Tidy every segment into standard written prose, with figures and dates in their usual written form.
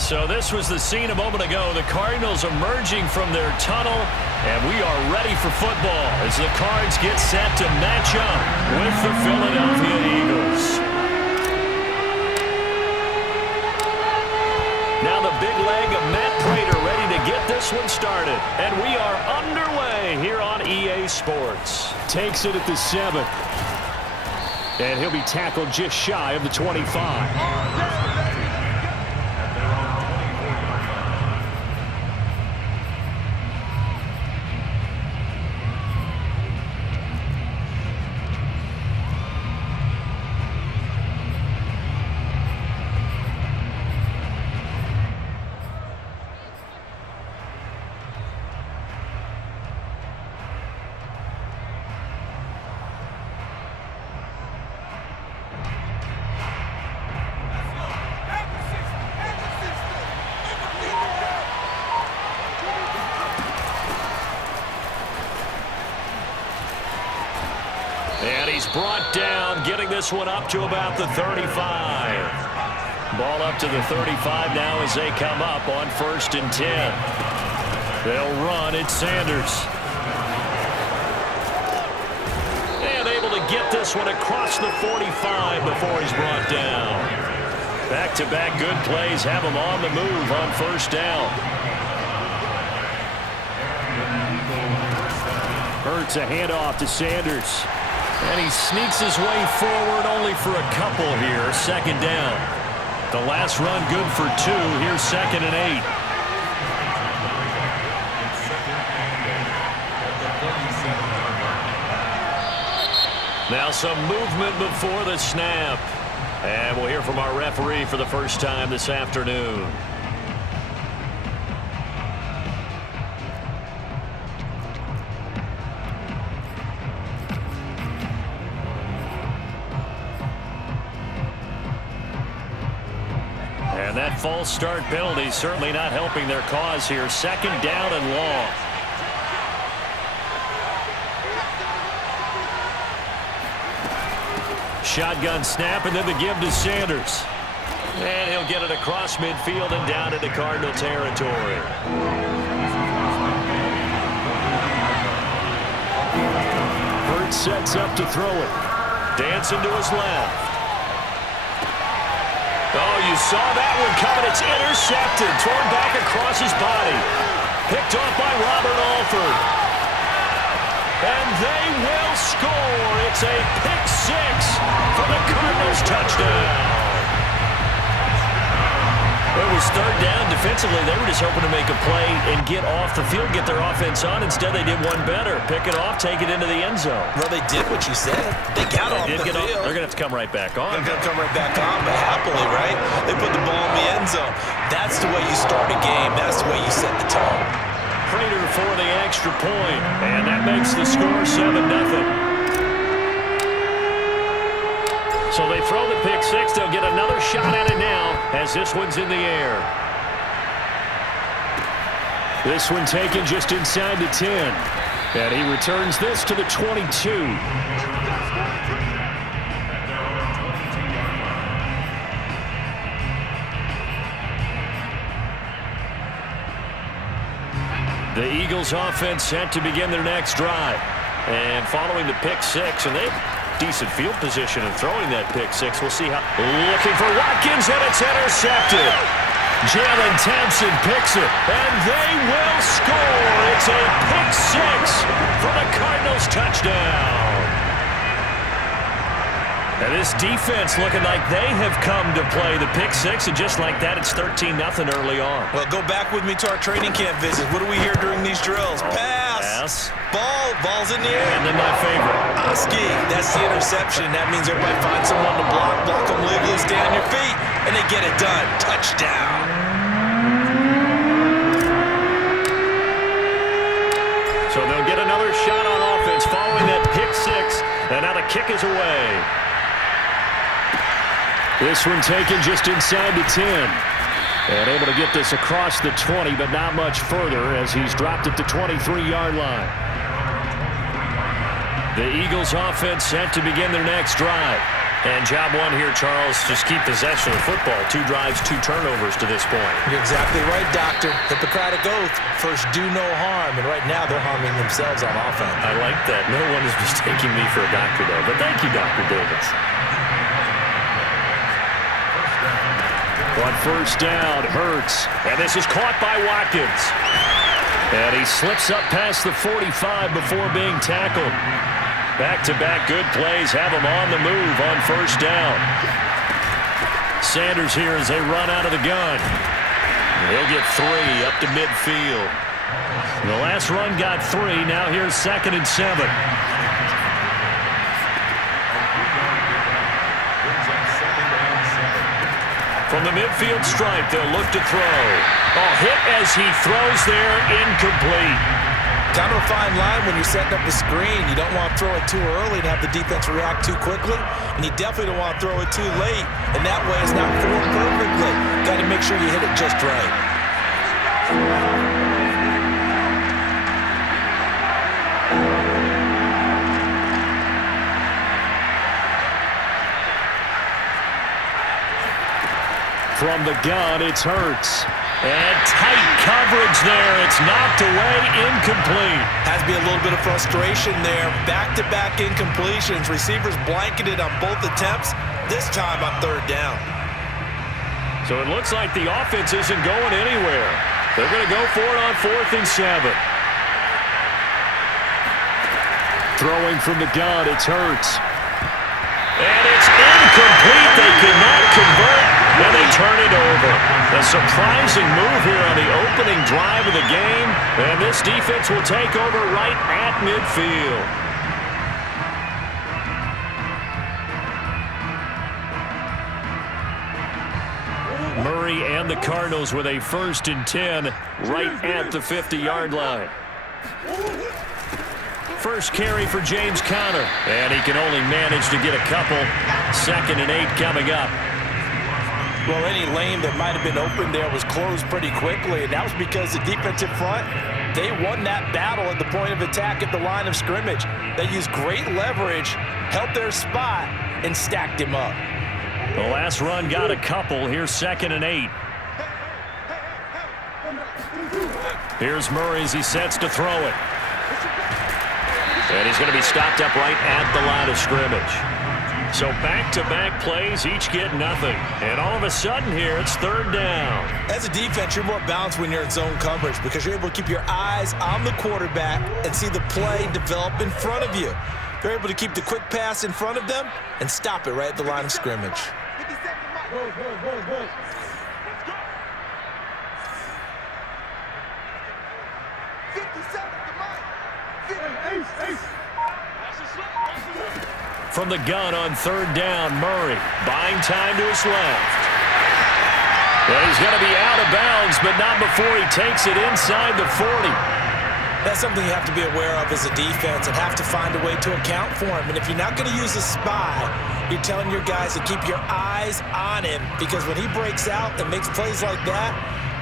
So this was the scene a moment ago. The Cardinals emerging from their tunnel, and we are ready for football as the Cards get set to match up with the Philadelphia Eagles. Now the big leg of Matt Prater ready to get this one started. And we are underway here on EA Sports. Takes it at the 7. And he'll be tackled just shy of the 25. And he's brought down, getting this one up to about the 35. Ball up to the 35 now as they come up on 1st and 10. They'll run. It's Sanders. And able to get this one across the 45 before he's brought down. Back-to-back good plays have him on the move on 1st down. Hurts a handoff to Sanders. And he sneaks his way forward only for a couple here. 2nd down. The last run good for 2. Here's 2nd and 8. Now some movement before the snap. And we'll hear from our referee for the first time this afternoon. And that false start penalty certainly not helping their cause here. 2nd down and long. Shotgun snap and then the give to Sanders. And he'll get it across midfield and down into Cardinal territory. Hurts sets up to throw it. Dancing to his left. Oh, you saw that one coming. It's intercepted. Thrown back across his body. Picked off by Robert Alford. And they will score. It's a pick 6 for the Cardinals touchdown. It was 3rd down. Defensively, they were just hoping to make a play and get off the field, get their offense on. Instead, they did one better. Pick it off, take it into the end zone. Well, they did what you said. They got off the field. They're going to have to come right back on. They're going to come right back on, but happily, right? They put the ball in the end zone. That's the way you start a game. That's the way you set the tone. Prater for the extra point, and that makes the score 7-0. So they throw the pick 6. They'll get another shot at it now as this one's in the air. This one taken just inside the 10. And he returns this to the 22. The Eagles offense set to begin their next drive. And following the pick 6, and they decent field position in throwing that pick 6. We'll see how. Looking for Watkins, and it's intercepted. Jalen Thompson picks it, and they will score. It's a pick 6 for the Cardinals touchdown. And this defense looking like they have come to play the pick 6, and just like that, it's 13-0 early on. Well, go back with me to our training camp visit. What do we hear during these drills? Pass. Ball's in the air. And then my favorite. Oski, that's the interception. That means everybody finds someone to block them legally, stay on your feet, and they get it done. Touchdown. So they'll get another shot on offense following that pick 6, and now the kick is away. This one taken just inside the 10. And able to get this across the 20, but not much further as he's dropped it to 23-yard line. The Eagles offense set to begin their next drive. And job one here, Charles, just keep possession of the football. 2 drives, 2 turnovers to this point. You're exactly right, Doctor. Hippocratic oath, first do no harm, and right now they're harming themselves on offense. I like that. No one is mistaking me for a doctor, though. But thank you, Dr. Davis. On first down, Hurts. And this is caught by Watkins. And he slips up past the 45 before being tackled. Back-to-back good plays have him on the move on first down. Sanders here as they run out of the gun. He'll get 3 up to midfield. The last run got 3. Now here's 2nd and 7. From the midfield stripe, they'll look to throw. Oh, hit as he throws there, incomplete. Kind of a fine line when you're setting up a screen. You don't want to throw it too early and have the defense react too quickly, and you definitely don't want to throw it too late, and that way it's not formed perfectly. Got to make sure you hit it just right. From the gun, it's Hurts. And tight coverage there. It's knocked away, incomplete. Has to be a little bit of frustration there. Back-to-back incompletions. Receivers blanketed on both attempts. This time on 3rd down. So it looks like the offense isn't going anywhere. They're going to go for it on 4th and 7. Throwing from the gun, it's Hurts. And it's incomplete. They cannot convert, and they turn it over. A surprising move here on the opening drive of the game, and this defense will take over right at midfield. Murray and the Cardinals with a 1st and 10 right at the 50-yard line. First carry for James Conner, and he can only manage to get a couple. 2nd and 8 coming up. Well, any lane that might have been open there was closed pretty quickly, and that was because the defensive front, they won that battle at the point of attack at the line of scrimmage. They used great leverage, held their spot, and stacked him up. The last run got a couple. Here's 2nd and 8. Here's Murray as he sets to throw it. And he's going to be stopped up right at the line of scrimmage. So back-to-back plays, each get nothing. And all of a sudden here, it's 3rd down. As a defense, you're more balanced when you're in zone coverage because you're able to keep your eyes on the quarterback and see the play develop in front of you. You're able to keep the quick pass in front of them and stop it right at the line of scrimmage. From the gun on 3rd down, Murray buying time to his left. Well, he's going to be out of bounds, but not before he takes it inside the 40. That's something you have to be aware of as a defense and have to find a way to account for him. And if you're not going to use a spy, you're telling your guys to keep your eyes on him because when he breaks out and makes plays like that,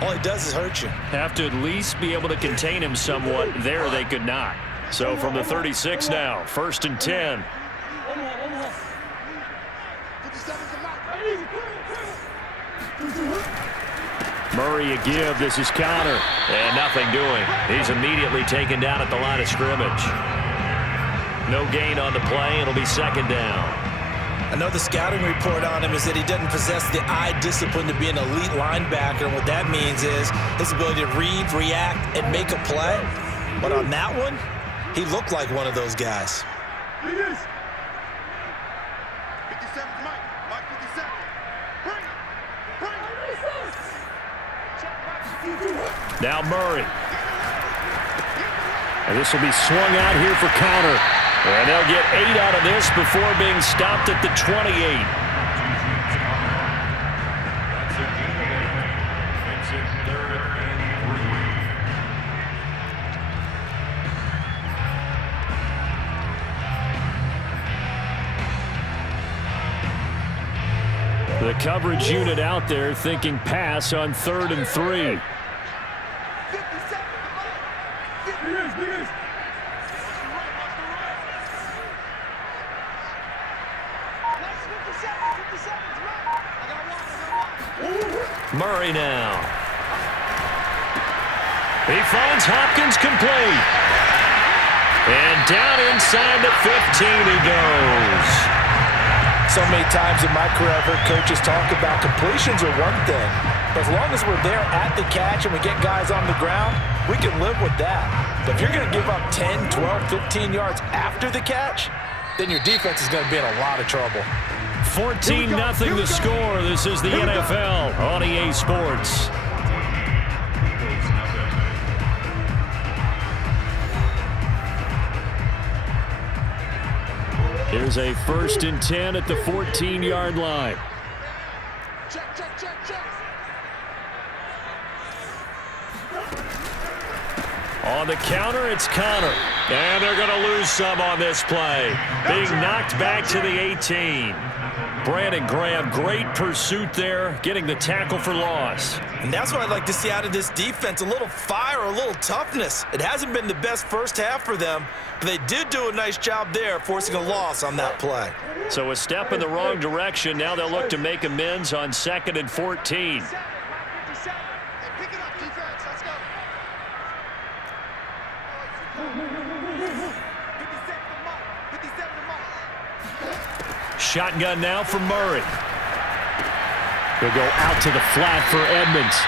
all he does is hurt you. Have to at least be able to contain him somewhat. There they could not. So from the 36 now, 1st and 10. Murray a give. This is Conner. And nothing doing. He's immediately taken down at the line of scrimmage. No gain on the play. It'll be 2nd down. Another scouting report on him is that he doesn't possess the eye discipline to be an elite linebacker. And what that means is his ability to read, react, and make a play. But on that one, he looked like one of those guys. Now Murray. And this will be swung out here for Conner. And they'll get 8 out of this before being stopped at the 28. The coverage unit out there thinking pass on 3rd and 3. Murray now. He finds Hopkins complete. And down inside the 15 he goes. So many times in my career I've heard coaches talk about completions are one thing. But as long as we're there at the catch and we get guys on the ground, we can live with that. But if you're going to give up 10, 12, 15 yards after the catch, then your defense is going to be in a lot of trouble. 14-0 the score. This is the NFL on EA Sports. Here's a 1st and 10 at the 14-yard line. On the counter, it's Connor. And they're going to lose some on this play. Being knocked back to the 18. Brandon Graham, great pursuit there, getting the tackle for loss. And that's what I'd like to see out of this defense, a little fire, a little toughness. It hasn't been the best first half for them, but they did do a nice job there, forcing a loss on that play. So a step in the wrong direction. Now they'll look to make amends on 2nd and 14. Shotgun now for Murray. He'll go out to the flat for Edmonds.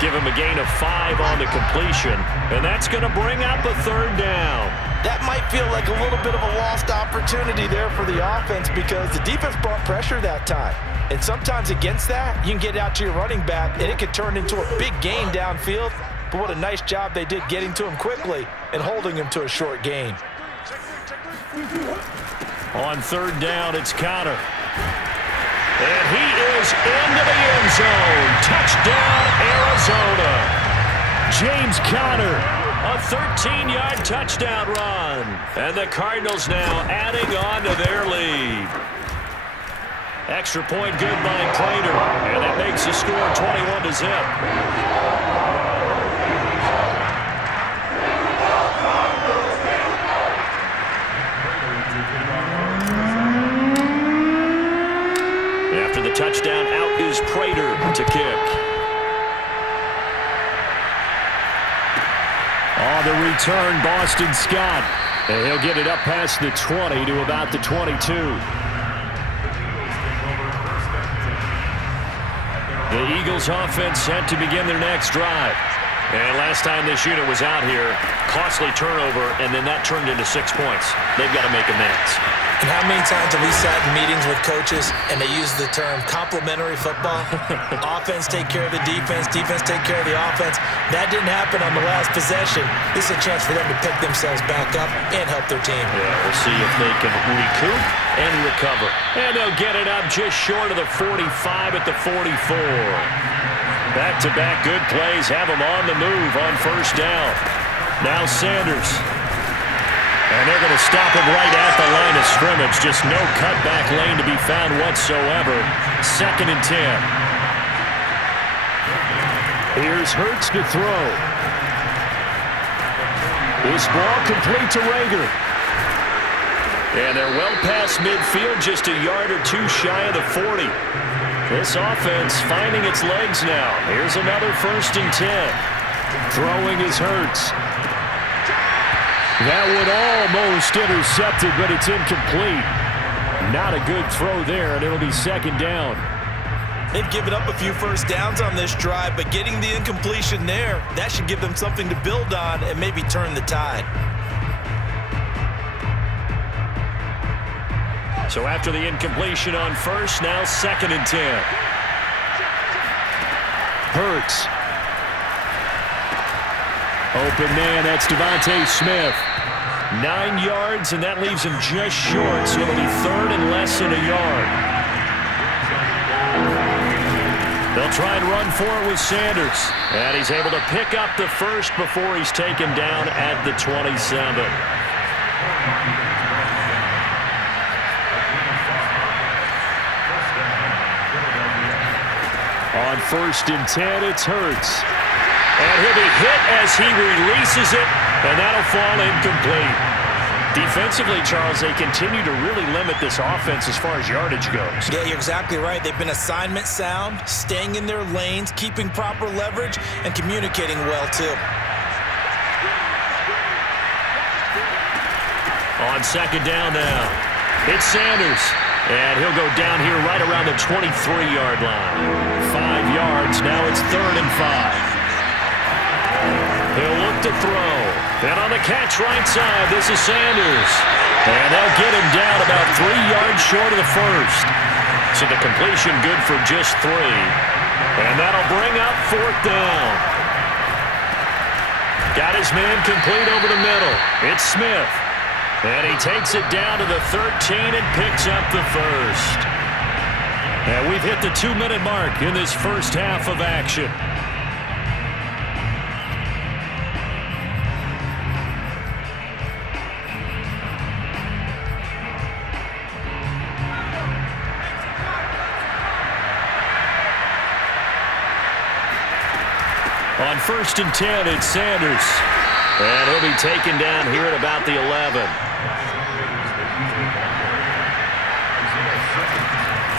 Give him a gain of 5 on the completion, and that's going to bring up a 3rd down. That might feel like a little bit of a lost opportunity there for the offense because the defense brought pressure that time. And sometimes against that, you can get out to your running back, and it could turn into a big gain downfield. But what a nice job they did getting to him quickly and holding him to a short gain. On 3rd down, it's Connor. And he is into the end zone. Touchdown, Arizona. James Conner, a 13-yard touchdown run. And the Cardinals now adding on to their lead. Extra point good by Prater. And that makes the score 21-0. Touchdown, out is Prater to kick. On the return, Boston Scott. And he'll get it up past the 20 to about the 22. The Eagles offense set to begin their next drive. And last time this unit was out here, costly turnover, and then that turned into 6 points. They've got to make amends. And how many times have we sat in meetings with coaches and they use the term complementary football? Offense take care of the defense, defense take care of the offense. That didn't happen on the last possession. This is a chance for them to pick themselves back up and help their team. Yeah, we'll see if they can recoup and recover. And they'll get it up just short of the 45 at the 44. Back-to-back good plays have them on the move on 1st down. Now Sanders. And they're going to stop him right at the line of scrimmage. Just no cutback lane to be found whatsoever. 2nd and 10. Here's Hurts to throw. This ball complete to Rager. And they're well past midfield, just a yard or 2 shy of the 40. This offense finding its legs now. Here's another 1st and 10. Throwing is Hurts. That one almost intercepted, but it's incomplete. Not a good throw there, and it'll be 2nd down. They've given up a few first downs on this drive, but getting the incompletion there, that should give them something to build on and maybe turn the tide. So after the incompletion on 1st, now 2nd and 10. Hurts. Open man, that's Devontae Smith. 9 yards, and that leaves him just short, so it'll be 3rd and less than a yard. They'll try and run for it with Sanders. And he's able to pick up the 1st before he's taken down at the 27. On 1st and 10, it's Hurts. And he'll be hit as he releases it, and that'll fall incomplete. Defensively, Charles, they continue to really limit this offense as far as yardage goes. Yeah, you're exactly right. They've been assignment sound, staying in their lanes, keeping proper leverage, and communicating well, too. On second down now, it's Sanders. And he'll go down here right around the 23-yard line. 5 yards, now it's 3rd and 5. He'll look to throw. And on the catch right side, this is Sanders. And they'll get him down about 3 yards short of the first. So the completion good for just 3. And that'll bring up 4th down. Got his man complete over the middle. It's Smith. And he takes it down to the 13 and picks up the first. And we've hit the 2-minute mark in this first half of action. On 1st and 10, it's Sanders. And he'll be taken down here at about the 11.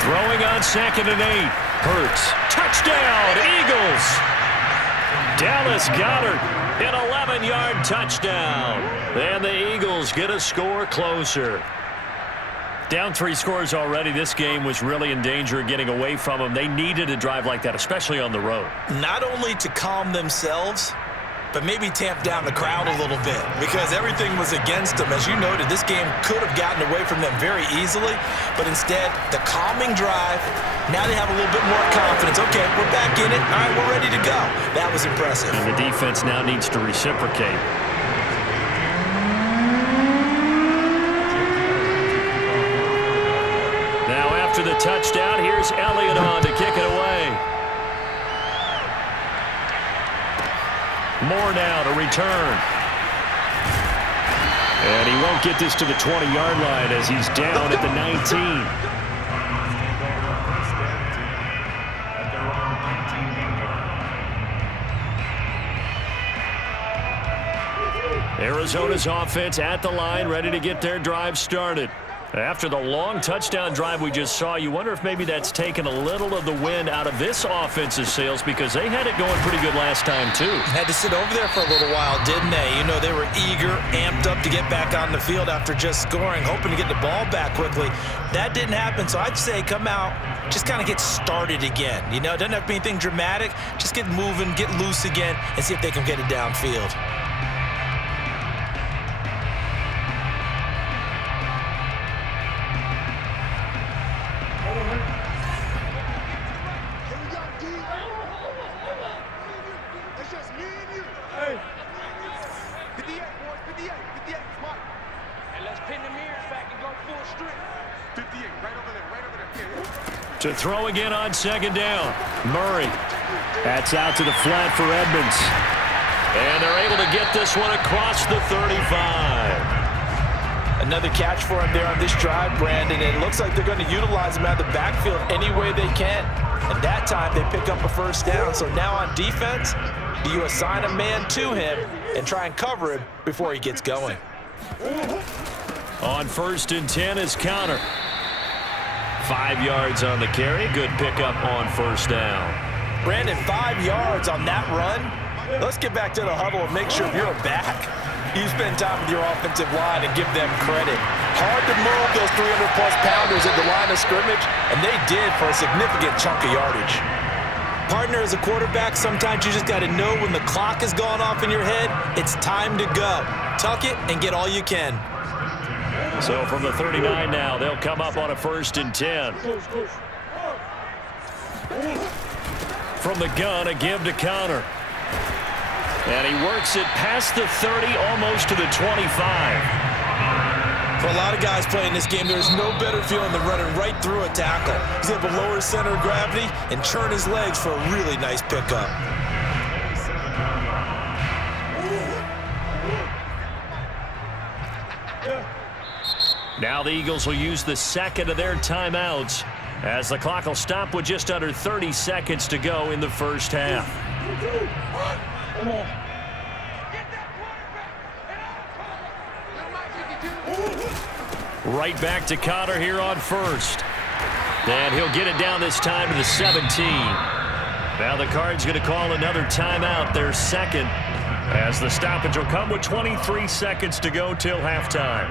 Throwing on 2nd and 8. Hurts. Touchdown, Eagles. Dallas Goedert, an 11-yard touchdown. And the Eagles get a score closer. Down 3 scores already. This game was really in danger of getting away from them. They needed a drive like that, especially on the road. Not only to calm themselves, but maybe tamp down the crowd a little bit because everything was against them. As you noted, this game could have gotten away from them very easily, but instead, the calming drive, now they have a little bit more confidence. Okay, we're back in it. All right, we're ready to go. That was impressive. And the defense now needs to reciprocate. Now after the touchdown, here's Elliott on to kick it away. Moore now to return. And he won't get this to the 20-yard line as he's down at the 19. Arizona's offense at the line, ready to get their drive started. After the long touchdown drive we just saw, you wonder if maybe that's taken a little of the wind out of this offense's sails because they had it going pretty good last time, too. Had to sit over there for a little while, didn't they? You know, they were eager, amped up to get back on the field after just scoring, hoping to get the ball back quickly. That didn't happen, so I'd say come out, just kind of get started again. You know, it doesn't have to be anything dramatic. Just get moving, get loose again, and see if they can get it downfield. To throw again on 2nd down. Murray. That's out to the flat for Edmonds. And they're able to get this one across the 35. Another catch for him there on this drive, Brandon. And it looks like they're going to utilize him out of the backfield any way they can. And that time they pick up a 1st down. So now on defense, do you assign a man to him and try and cover him before he gets going? On 1st and 10 is Counter. 5 yards on the carry. Good pickup on 1st down. Brandon, 5 yards on that run. Let's get back to the huddle and make sure you're back. You spend time with your offensive line and give them credit. Hard to move those 300-plus pounders at the line of scrimmage, and they did for a significant chunk of yardage. Partner, as a quarterback, sometimes you just got to know when the clock is going off in your head, it's time to go. Tuck it and get all you can. So from the 39 now, they'll come up on a 1st and 10. From the gun, a give to Counter. And he works it past the 30, almost to the 25. For a lot of guys playing this game, there's no better feeling than running right through a tackle. He's able to lower his center of gravity and churn his legs for a really nice pickup. Now the Eagles will use the 2nd of their timeouts as the clock will stop with just under 30 seconds to go in the first half. Right back to Connor here on first. And he'll get it down this time to the 17. Now the Cards going to call another timeout, their second, as the stoppage will come with 23 seconds to go till halftime.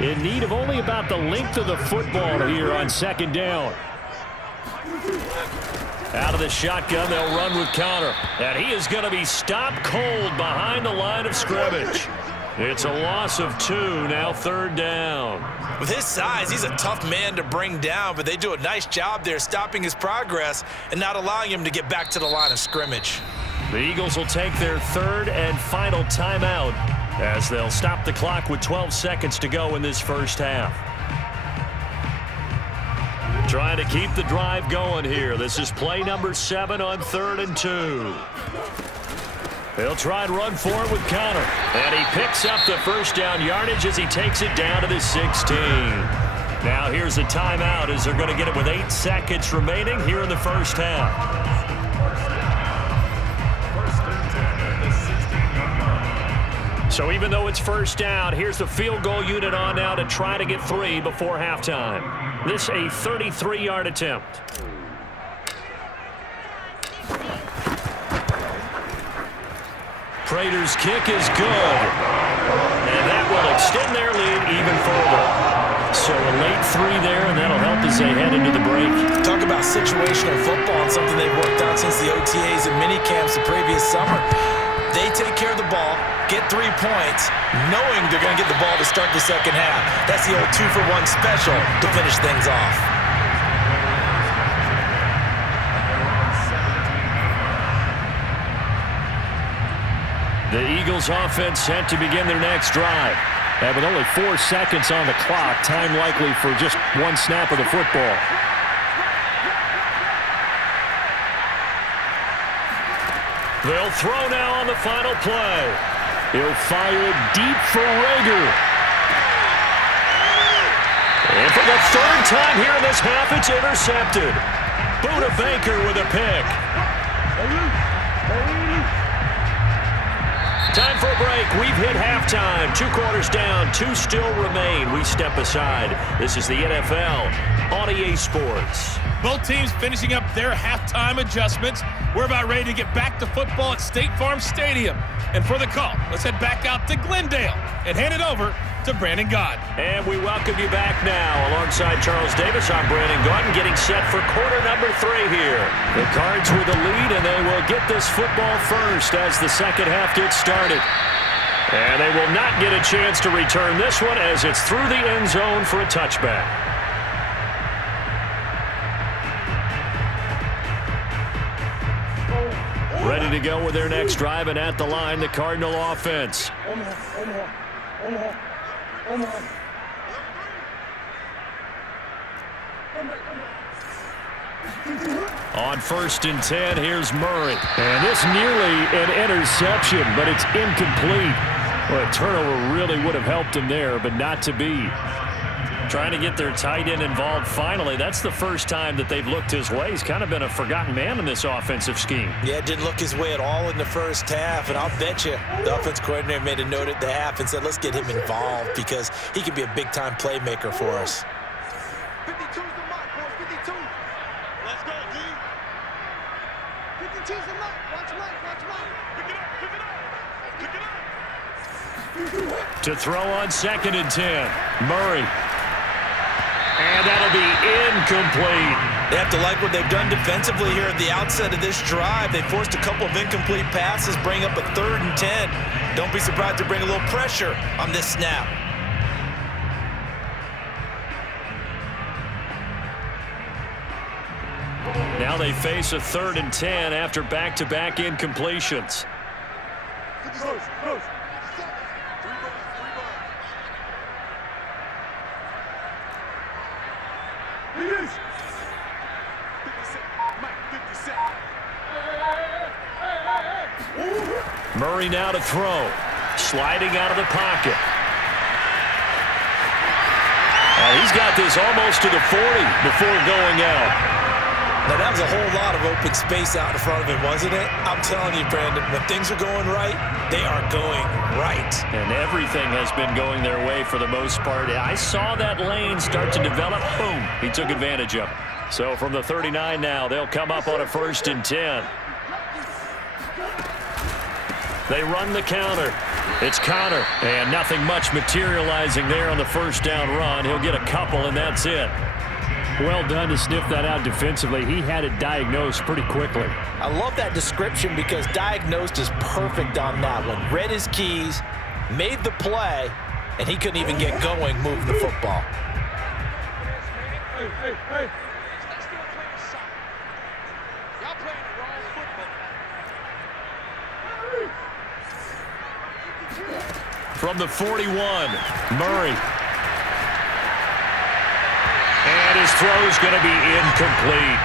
In need of only about the length of the football here on second down. Out of the shotgun, they'll run with Connor. And he is going to be stopped cold behind the line of scrimmage. It's a loss of 2, now third down. With his size, he's a tough man to bring down, but they do a nice job there stopping his progress and not allowing him to get back to the line of scrimmage. The Eagles will take their third and final timeout as they'll stop the clock with 12 seconds to go in this first half. Trying to keep the drive going here. This is play number 7 on 3rd and 2. They'll try and run for it with Connor. And he picks up the first down yardage as he takes it down to the 16. Now here's a timeout as they're going to get it with 8 seconds remaining here in the first half. So even though it's first down, here's the field goal unit on now to try to get 3 before halftime. This a 33-yard attempt. Prater's kick is good. And that will extend their lead even further. So a late 3 there, and that'll help as they head into the break. Talk about situational football and something they've worked on since the OTAs and mini camps the previous summer. They take care of the ball, get 3 points, knowing they're going to get the ball to start the second half. That's the old 2-for-1 special to finish things off. The Eagles offense set to begin their next drive. And with only 4 seconds on the clock, time likely for just 1 snap of the football. They'll throw now on the final play. He'll fire it deep for Rager. And for the 3rd time here in this half, it's intercepted. Buda Baker with a pick. Time for a break. We've hit halftime. 2 quarters down. 2 still remain. We step aside. This is the NFL on EA Sports. Both teams finishing up their halftime adjustments. We're about ready to get back to football at State Farm Stadium. And for the call, let's head back out to Glendale and hand it over to Brandon Gaudin. And we welcome you back now. Alongside Charles Davis, I'm Brandon Gaudin, getting set for quarter number 3 here. The Cards with the lead, and they will get this football first as the second half gets started. And they will not get a chance to return this one as it's through the end zone for a touchback. Ready to go with their next drive, and at the line, the Cardinal offense. On 1st and 10, here's Murray. And this nearly an interception, but it's incomplete. Well, a turnover really would have helped him there, but not to be. Trying to get their tight end involved finally. That's the first time that they've looked his way. He's kind of been a forgotten man in this offensive scheme. Yeah, it didn't look his way at all in the first half, and I'll bet you the offense coordinator made a note at the half and said, let's get him involved because he could be a big-time playmaker for us. 52's the mark, boys. 52. Let's go, D. 52's the mark. Watch Mike. Pick it up. To throw on 2nd and 10. Murray. And that'll be incomplete. They have to like what they've done defensively here at the outset of this drive. They forced a couple of incomplete passes, bring up a 3rd and 10. Don't be surprised to bring a little pressure on this snap. Now they face a 3rd and 10 after back-to-back incompletions. Murray now to throw. Sliding out of the pocket. He's got this almost to the 40 before going out. Now, that was a whole lot of open space out in front of him, wasn't it? I'm telling you, Brandon, when things are going right, they are going right. And everything has been going their way for the most part. I saw that lane start to develop. Boom. He took advantage of it. So from the 39 now, they'll come up on a 1st and 10. They run the counter. It's Connor. And nothing much materializing there on the first down run. He'll get a couple, and that's it. Well done to sniff that out defensively. He had it diagnosed pretty quickly. I love that description because diagnosed is perfect on that one. Read his keys, made the play, and he couldn't even get going moving the football. Hey. Y'all playing the wrong football. From the 41, Murray. And his throw is going to be incomplete.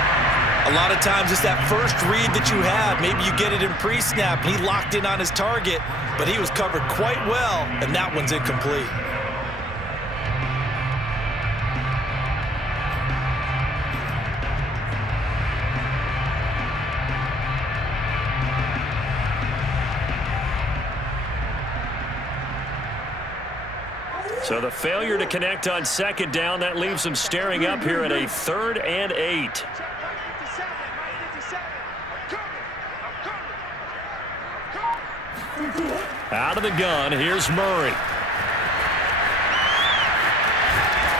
A lot of times it's that first read that you have. Maybe you get it in pre-snap. He locked in on his target, but he was covered quite well, and that one's incomplete. So the failure to connect on 2nd down, that leaves them staring up here at a 3rd and 8. Out of the gun, here's Murray.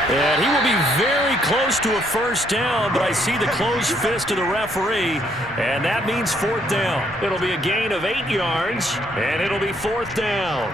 And he will be very close to a 1st down, but I see the closed fist of the referee, and that means 4th down. It'll be a gain of 8 yards, and it'll be 4th down.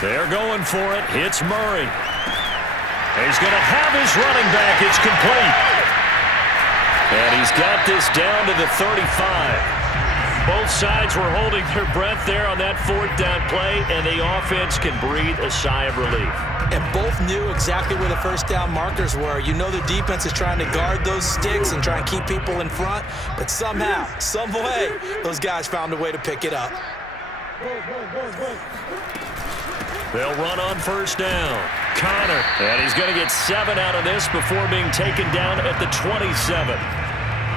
They're going for it. It's Murray. He's going to have his running back. It's complete. And he's got this down to the 35. Both sides were holding their breath there on that 4th down play, and the offense can breathe a sigh of relief. And both knew exactly where the 1st down markers were. You know the defense is trying to guard those sticks and try and keep people in front, but somehow, some way, those guys found a way to pick it up. They'll run on 1st down. Connor, and he's going to get 7 out of this before being taken down at the 27.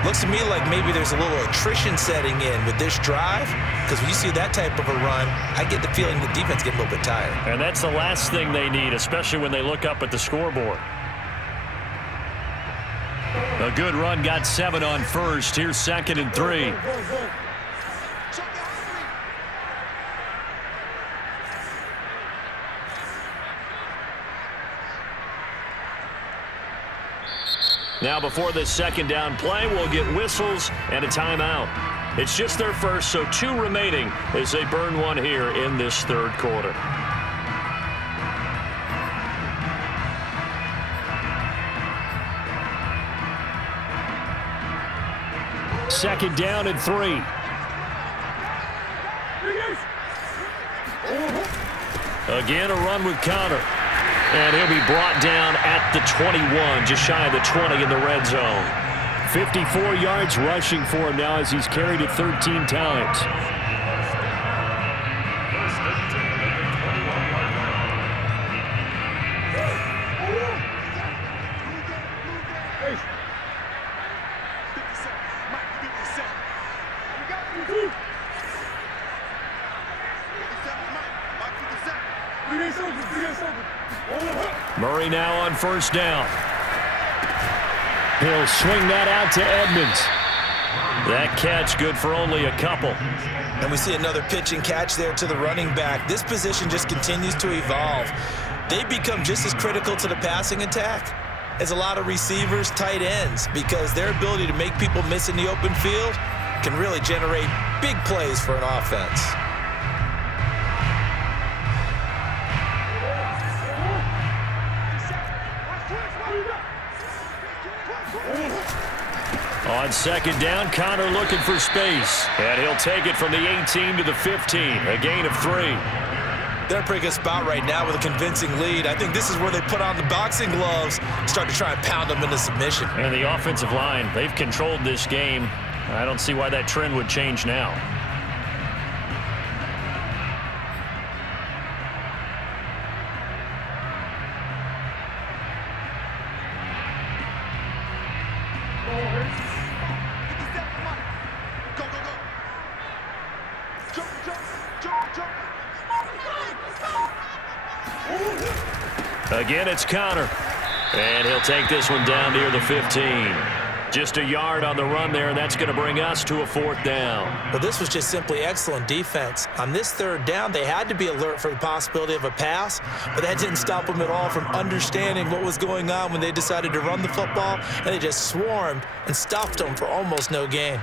Looks to me like maybe there's a little attrition setting in with this drive, because when you see that type of a run, I get the feeling the defense getting a little bit tired. And that's the last thing they need, especially when they look up at the scoreboard. A good run, got 7 on 1st. Here's 2nd and 3. Now before this 2nd down play, we'll get whistles and a timeout. It's just their first, so 2 remaining as they burn one here in this 3rd quarter. Second down and 3. Again, a run with Connor. And he'll be brought down at the 21, just shy of the 20 in the red zone. 54 yards rushing for him now as he's carried it 13 times. Murray now on 1st down. He'll swing that out to Edmonds. That catch good for only a couple. And we see another pitch and catch there to the running back. This position just continues to evolve. They become just as critical to the passing attack as a lot of receivers, tight ends, because their ability to make people miss in the open field can really generate big plays for an offense. On 2nd down, Connor looking for space. And he'll take it from the 18 to the 15, a gain of 3. They're in a pretty good spot right now with a convincing lead. I think this is where they put on the boxing gloves, start to try and pound them into submission. And the offensive line, they've controlled this game. I don't see why that trend would change now. Again, it's Connor. And he'll take this one down near the 15. Just a yard on the run there, and that's going to bring us to a 4th down. Well, this was just simply excellent defense. On this 3rd down, they had to be alert for the possibility of a pass, but that didn't stop them at all from understanding what was going on when they decided to run the football, and they just swarmed and stopped them for almost no gain.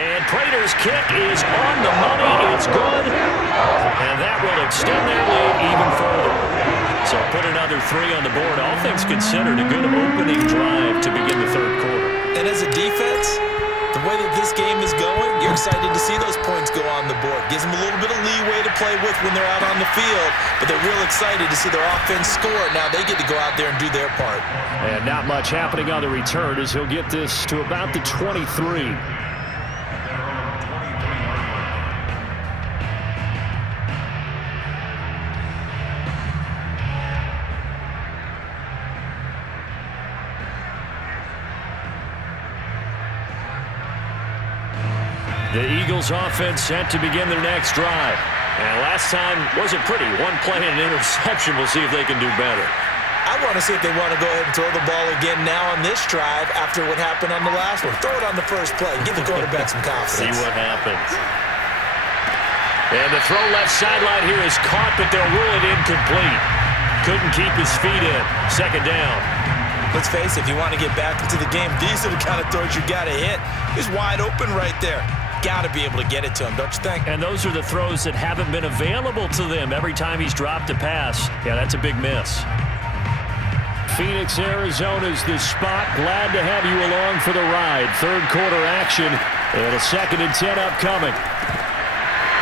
And Prater's kick is on the money. It's good. And that will extend their lead even further. So put another 3 on the board. All things considered, a good opening drive to begin the 3rd quarter. And as a defense, the way that this game is going, you're excited to see those points go on the board. Gives them a little bit of leeway to play with when they're out on the field, but they're real excited to see their offense score. Now they get to go out there and do their part. And not much happening on the return as he'll get this to about the 23. The Eagles offense set to begin their next drive. And last time wasn't pretty. One play and an interception. We'll see if they can do better. I want to see if they want to go ahead and throw the ball again now on this drive after what happened on the last one. Throw it on the first play. Give the quarterback some confidence. See what happens. And the throw left sideline here is caught, but they'll rule it incomplete. Couldn't keep his feet in. 2nd down. Let's face it, if you want to get back into the game, these are the kind of throws you got to hit. He's wide open right there. Got to be able to get it to him, don't you think? And those are the throws that haven't been available to them every time he's dropped a pass. Yeah, that's a big miss. Phoenix, Arizona's the spot. Glad to have you along for the ride. 3rd quarter action and a 2nd and 10 upcoming.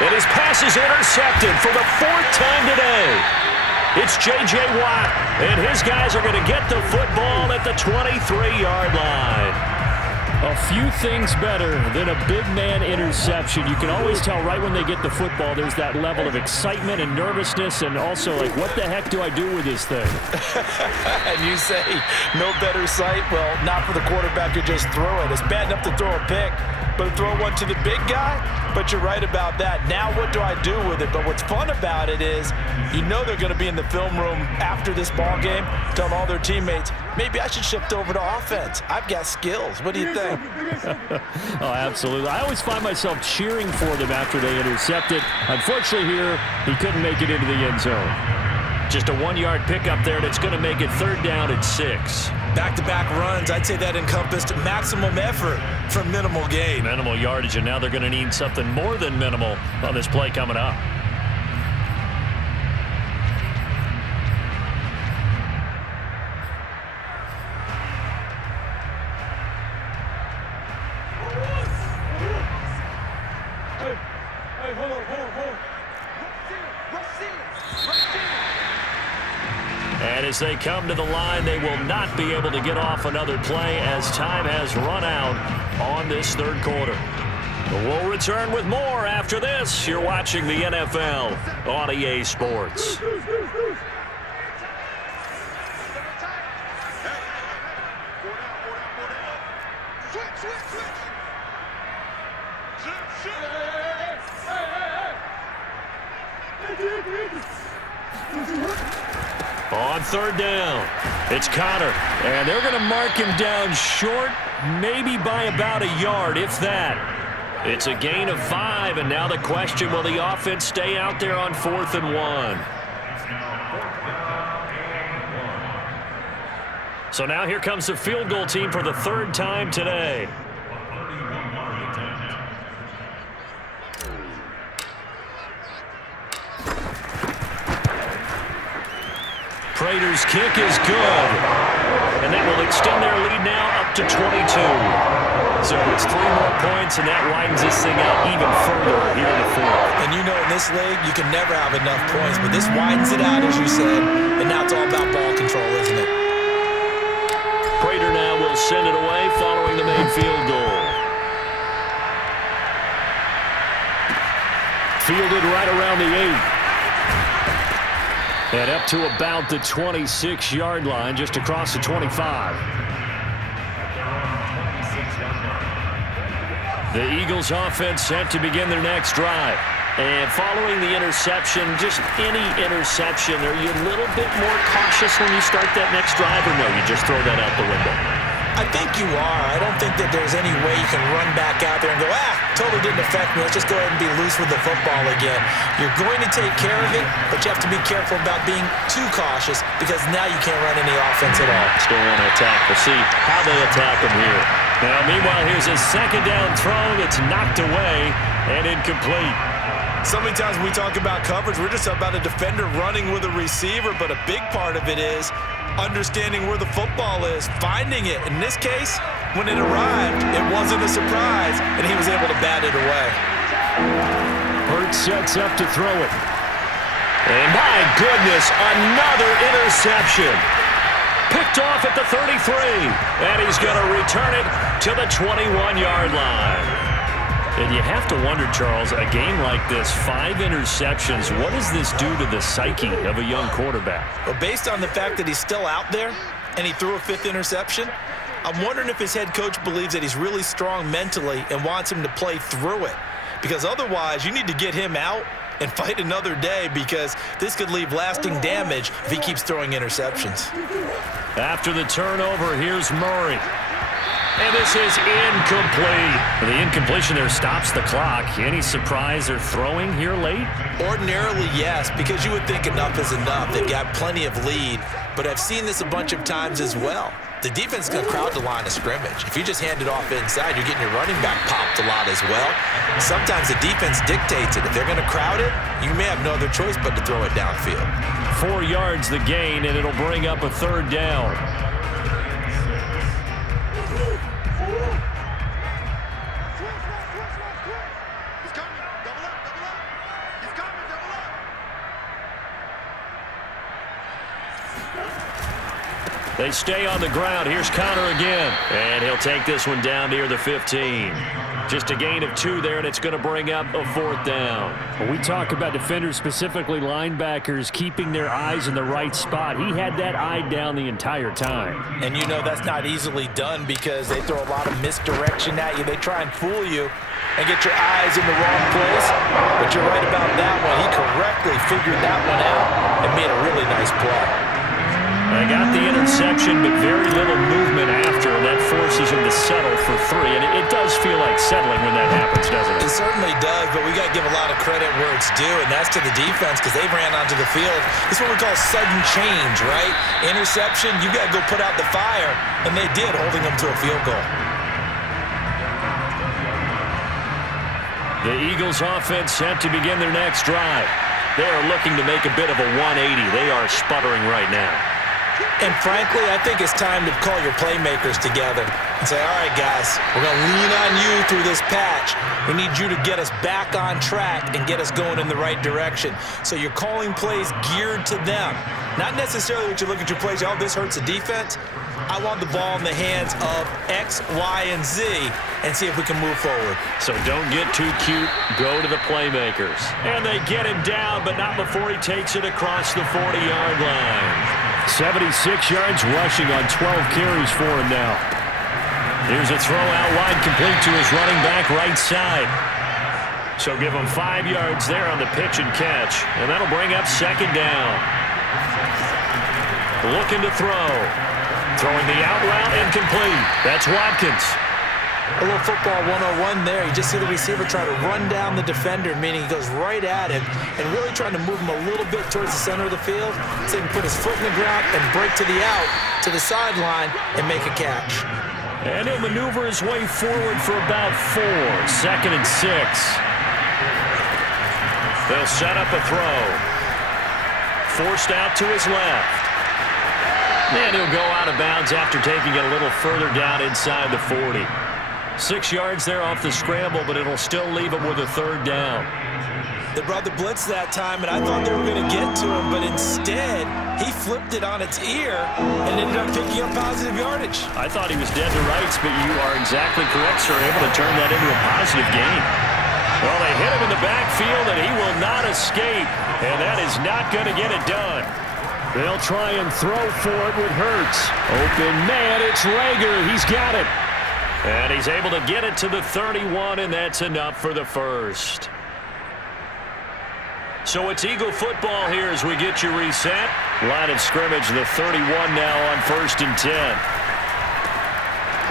And his pass is intercepted for the 4th time today. It's J.J. Watt, and his guys are going to get the football at the 23-yard line. A few things better than a big man interception. You can always tell right when they get the football, there's that level of excitement and nervousness, and also like, what the heck do I do with this thing? And you say, no better sight? Well, not for the quarterback to just throw it. It's bad enough to throw a pick, but to throw one to the big guy? But you're right about that. Now what do I do with it? But what's fun about it is you know they're going to be in the film room after this ball game telling all their teammates, maybe I should shift over to offense. I've got skills. What do you think? Oh, absolutely. I always find myself cheering for them after they intercept it. Unfortunately here, he couldn't make it into the end zone. Just a 1-yard pickup there, and it's going to make it 3rd down and 6. Back-to-back runs, I'd say that encompassed maximum effort for minimal gain. Minimal yardage, and now they're going to need something more than minimal on this play coming up. And as they come to the line, they will not be able to get off another play as time has run out on this 3rd quarter. We'll return with more after this. You're watching the NFL on EA Sports. On 3rd down, it's Connor, and they're going to mark him down short, maybe by about a yard, if that. It's a gain of 5, and now the question, will the offense stay out there on 4th and 1? So now here comes the field goal team for the 3rd time today. Prater's kick is good. and that will extend their lead now up to 22. So it's 3 more points, and that widens this thing out even further here in the fourth. And you know, in this league, you can never have enough points, but this widens it out, as you said, and now it's all about ball control, isn't it? Prater now will send it away following the main field goal. Fielded right around the 8. And up to about the 26-yard line, just across the 25. The Eagles offense set to begin their next drive. And following the interception, just any interception, are you a little bit more cautious when you start that next drive, or no, you just throw that out the window? I think you are. I don't think that there's any way you can run back out there and go, totally didn't affect me. Let's just go ahead and be loose with the football again. You're going to take care of it, but you have to be careful about being too cautious because now you can't run any offense at all. Still want to attack. We'll see how they attack them here. Now, meanwhile, here's a second down throw that's knocked away and incomplete. So many times when we talk about coverage, we're just about a defender running with a receiver, but a big part of it is understanding where the football is, finding it. In this case, when it arrived, it wasn't a surprise, and he was able to bat it away. Hurts sets up to throw it. And my goodness, another interception. Picked off at the 33, and he's going to return it to the 21-yard line. And you have to wonder, Charles, a game like this, 5 interceptions, what does this do to the psyche of a young quarterback? Well, based on the fact that he's still out there and he threw a 5th interception, I'm wondering if his head coach believes that he's really strong mentally and wants him to play through it. Because otherwise, you need to get him out and fight another day because this could leave lasting damage if he keeps throwing interceptions. After the turnover, here's Murray. And this is incomplete. The incompletion there stops the clock. Any surprise they're throwing here late? Ordinarily, yes, because you would think enough is enough. They've got plenty of lead, but I've seen this a bunch of times as well. The defense is going to crowd the line of scrimmage. If you just hand it off inside, you're getting your running back popped a lot as well. Sometimes the defense dictates it. If they're going to crowd it, you may have no other choice but to throw it downfield. 4 yards the gain, and it'll bring up a 3rd down. They stay on the ground. Here's Connor again. And he'll take this one down near the 15. Just a gain of 2 there, and it's going to bring up a 4th down. When we talk about defenders, specifically linebackers, keeping their eyes in the right spot, he had that eye down the entire time. And you know that's not easily done because they throw a lot of misdirection at you. They try and fool you and get your eyes in the wrong place. But you're right about that one. He correctly figured that one out and made a really nice play. They got the interception, but very little movement after, and that forces him to settle for 3. And it does feel like settling when that happens, doesn't it? It certainly does, but we got to give a lot of credit where it's due, and that's to the defense because they ran onto the field. This is what we call sudden change, right? Interception, you got to go put out the fire, and they did, holding them to a field goal. The Eagles offense set to begin their next drive. They are looking to make a bit of a 180. They are sputtering right now. And frankly, I think it's time to call your playmakers together and say, all right, guys, we're going to lean on you through this patch. We need you to get us back on track and get us going in the right direction. So you're calling plays geared to them. Not necessarily what you look at your plays, oh, this hurts the defense. I want the ball in the hands of X, Y, and Z and see if we can move forward. So don't get too cute. Go to the playmakers. And they get him down, but not before he takes it across the 40-yard line. 76 yards rushing on 12 carries for him now. Here's a throw out wide, complete to his running back right side. So give him 5 yards there on the pitch and catch, and that'll bring up 2nd down. Looking to throw. Throwing the out route, incomplete. That's Watkins. A little football 101 there. You just see the receiver try to run down the defender, meaning he goes right at him and really trying to move him a little bit towards the center of the field so he can put his foot in the ground and break to the out, to the sideline, and make a catch. And he'll maneuver his way forward for about 4. 2nd and 6. They'll set up a throw. Forced out to his left. And he'll go out of bounds after taking it a little further down inside the 40. 6 yards there off the scramble, but it'll still leave him with a third down. They brought the blitz that time, and I thought they were going to get to him, but instead, he flipped it on its ear and ended up picking up positive yardage. I thought he was dead to rights, but you are exactly correct, sir. Able to turn that into a positive gain. Well, they hit him in the backfield, and he will not escape, and that is not going to get it done. They'll try and throw for it with Hurts. Open man, it's Rager. He's got it. And he's able to get it to the 31, and that's enough for the first. So it's Eagle football here as we get you reset. Line of scrimmage, the 31 now on 1st and 10.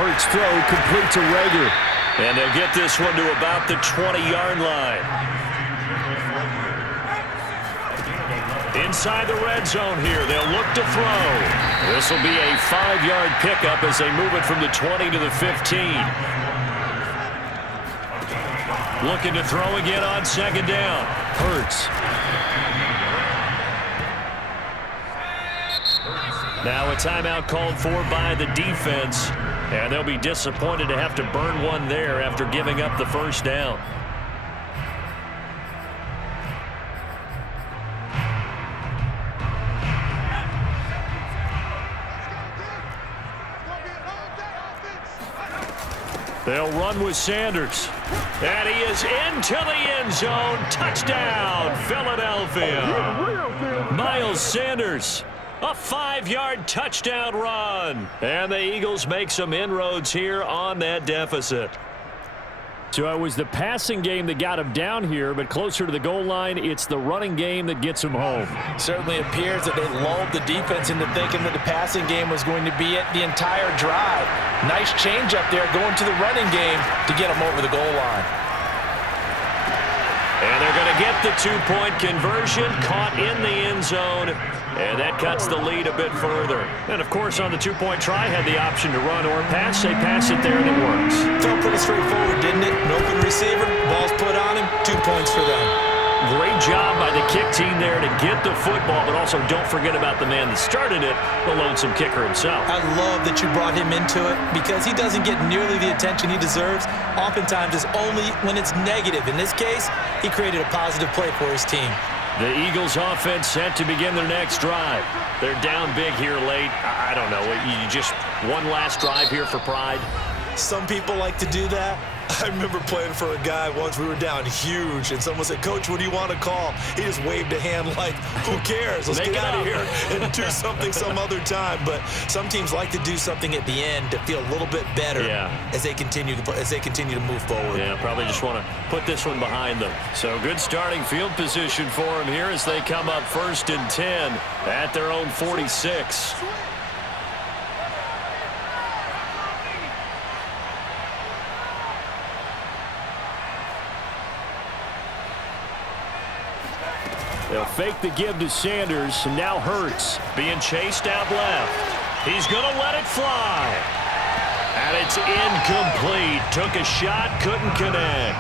Hurts throw complete to Rager. And they'll get this one to about the 20-yard line. Inside the red zone here, they'll look to throw. This will be a 5-yard pickup as they move it from the 20 to the 15. Looking to throw again on 2nd down. Hurts. Now a timeout called for by the defense. And they'll be disappointed to have to burn one there after giving up the first down. They'll run with Sanders. And he is into the end zone. Touchdown, Philadelphia. Miles Sanders. A 5-yard touchdown run. And the Eagles make some inroads here on that deficit. So it was the passing game that got him down here, but closer to the goal line, it's the running game that gets him home. Certainly appears that they lulled the defense into thinking that the passing game was going to be it the entire drive. Nice change up there going to the running game to get them over the goal line. And they're going to get the 2-point conversion, caught in the end zone. And that cuts the lead a bit further. And, of course, on the 2-point try, had the option to run or pass. They pass it there, and it works. Felt pretty straightforward, didn't it? An open receiver, ball's put on him, 2 points for them. Great job by the kick team there to get the football, but also don't forget about the man that started it, the lonesome kicker himself. I love that you brought him into it because he doesn't get nearly the attention he deserves. Oftentimes, it's only when it's negative. In this case, he created a positive play for his team. The Eagles offense set to begin their next drive. They're down big here late. I don't know. You just one last drive here for pride? Some people like to do that. I remember playing for a guy once. We were down huge, and someone said, "Coach, what do you want to call?" He just waved a hand like, who cares? Let's get out of here and do something some other time. But some teams like to do something at the end to feel a little bit better as they continue to move forward. Yeah, probably just want to put this one behind them. So good starting field position for them here as they come up 1st and 10 at their own 46. They'll fake the give to Sanders, and now Hurts. Being chased out left. He's going to let it fly. And it's incomplete. Took a shot, couldn't connect.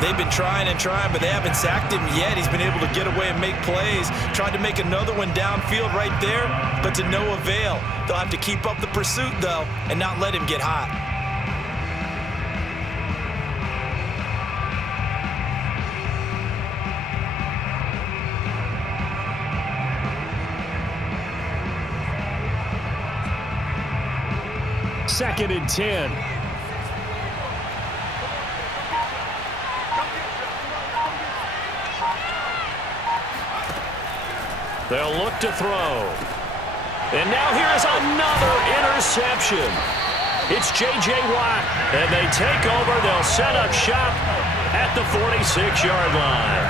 They've been trying and trying, but they haven't sacked him yet. He's been able to get away and make plays. Tried to make another one downfield right there, but to no avail. They'll have to keep up the pursuit, though, and not let him get hot. Second and 10. They'll look to throw. And now here's another interception. It's J.J. Watt, and they take over. They'll set up shop at the 46-yard line.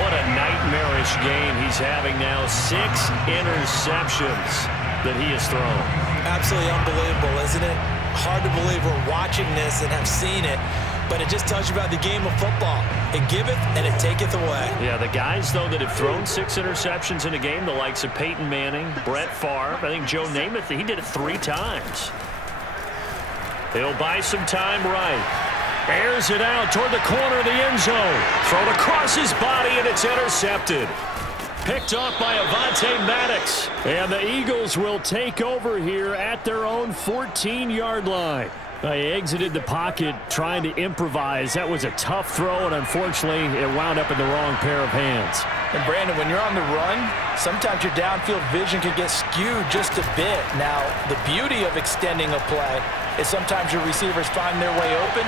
What a nightmarish game he's having now. 6 interceptions that he has thrown. Absolutely unbelievable, isn't it? Hard to believe we're watching this and have seen it, but it just tells you about the game of football. It giveth and it taketh away. Yeah, the guys, though, that have thrown 6 interceptions in a game, the likes of Peyton Manning, Brett Favre, I think Joe Namath, he did it 3 times. He'll buy some time right. Airs it out toward the corner of the end zone. Thrown across his body, and it's intercepted. picked off by Avonte Maddox. And the Eagles will take over here at their own 14-yard line. They exited the pocket trying to improvise. That was a tough throw, and unfortunately, it wound up in the wrong pair of hands. And Brandon, when you're on the run, sometimes your downfield vision can get skewed just a bit. Now, the beauty of extending a play is sometimes your receivers find their way open,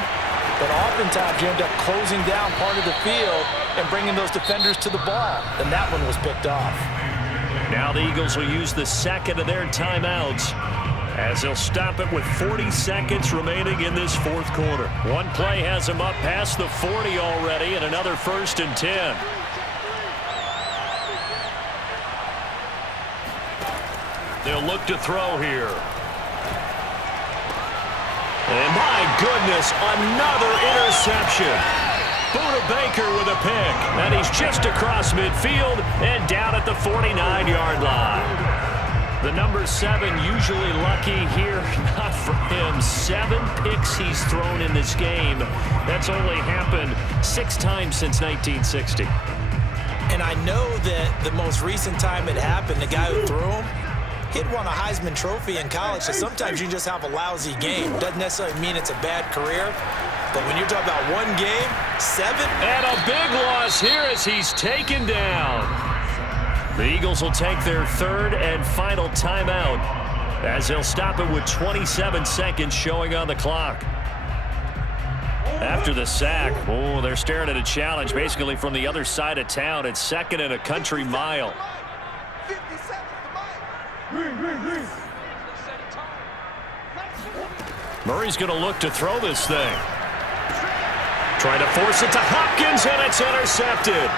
but oftentimes you end up closing down part of the field and bringing those defenders to the ball. And that one was picked off. Now the Eagles will use the second of their timeouts as they'll stop it with 40 seconds remaining in this fourth quarter. One play has them up past the 40 already, and another 1st and 10. They'll look to throw here. And my goodness, another interception. Buda Baker with a pick. And he's just across midfield and down at the 49-yard line. The number 7 usually lucky here. Not for him. 7 picks he's thrown in this game. That's only happened 6 times since 1960. And I know that the most recent time it happened, the guy who threw him, he'd won a Heisman Trophy in college, so sometimes you just have a lousy game. Doesn't necessarily mean it's a bad career, but when you're talking about one game, 7. And a big loss here as he's taken down. The Eagles will take their 3rd and final timeout as they'll stop it with 27 seconds showing on the clock. After the sack, they're staring at a challenge basically from the other side of town. It's 2nd and a country mile. Murray's going to look to throw this thing. Trying to force it to Hopkins, and it's intercepted.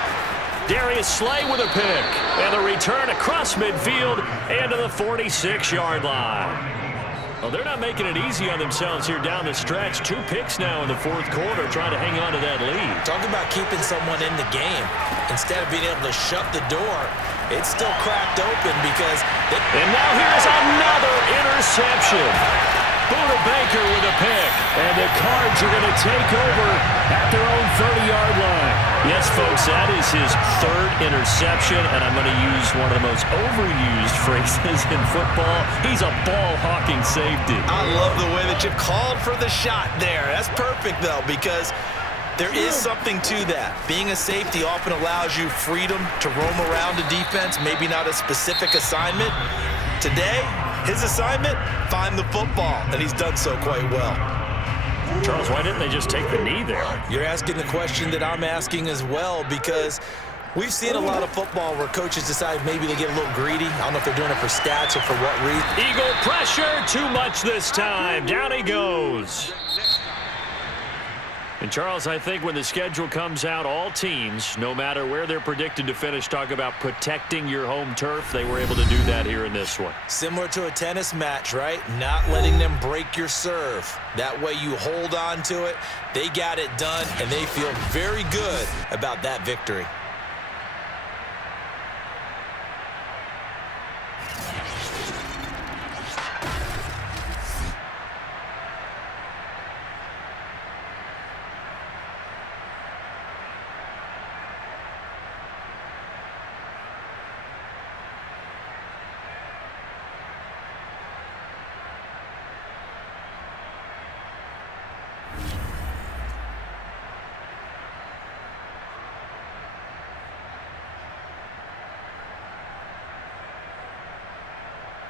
Darius Slay with a pick. And the return across midfield and to the 46-yard line. Well, they're not making it easy on themselves here down the stretch. 2 picks now in the fourth quarter, trying to hang on to that lead. Talk about keeping someone in the game. Instead of being able to shut the door, it's still cracked open because... And now here's another interception. Buda Baker with a pick. And the Cards are going to take over at their own 30-yard line. Yes, folks, that is his 3rd interception, and I'm going to use one of the most overused phrases in football. He's a ball-hawking safety. I love the way that you called for the shot there. That's perfect, though, because there is something to that. Being a safety often allows you freedom to roam around a defense, maybe not a specific assignment. Today, his assignment, find the football, and he's done so quite well. Charles, why didn't they just take the knee there? You're asking the question that I'm asking as well, because we've seen a lot of football where coaches decide maybe they get a little greedy. I don't know if they're doing it for stats or for what reason. Eagle pressure, too much this time. Down he goes. And, Charles, I think when the schedule comes out, all teams, no matter where they're predicted to finish, talk about protecting your home turf. They were able to do that here in this one. Similar to a tennis match, right? Not letting them break your serve. That way you hold on to it. They got it done, and they feel very good about that victory.